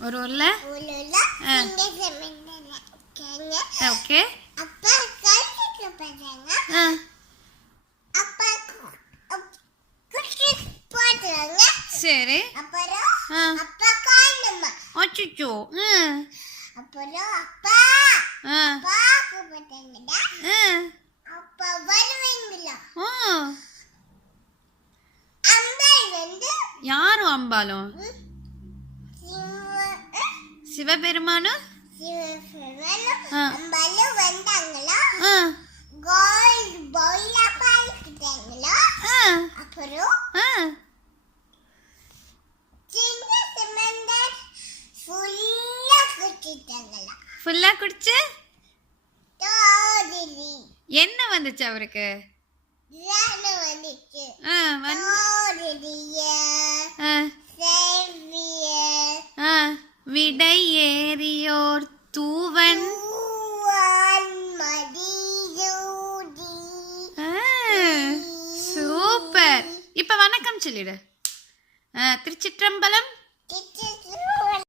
ஒரு ஊர்ல ஓகே. சரி. அச்சோ. யாரும் அம்பாலும் சிவபெருமானும் ஃபுல்லா குடிச்சு என்ன வந்துச்சு அவருக்கு? விடை ஏறியோர் தூவன் சூப்பர். இப்ப வணக்கம் சொல்லிடு. திருச்சிற்றம்பலம்.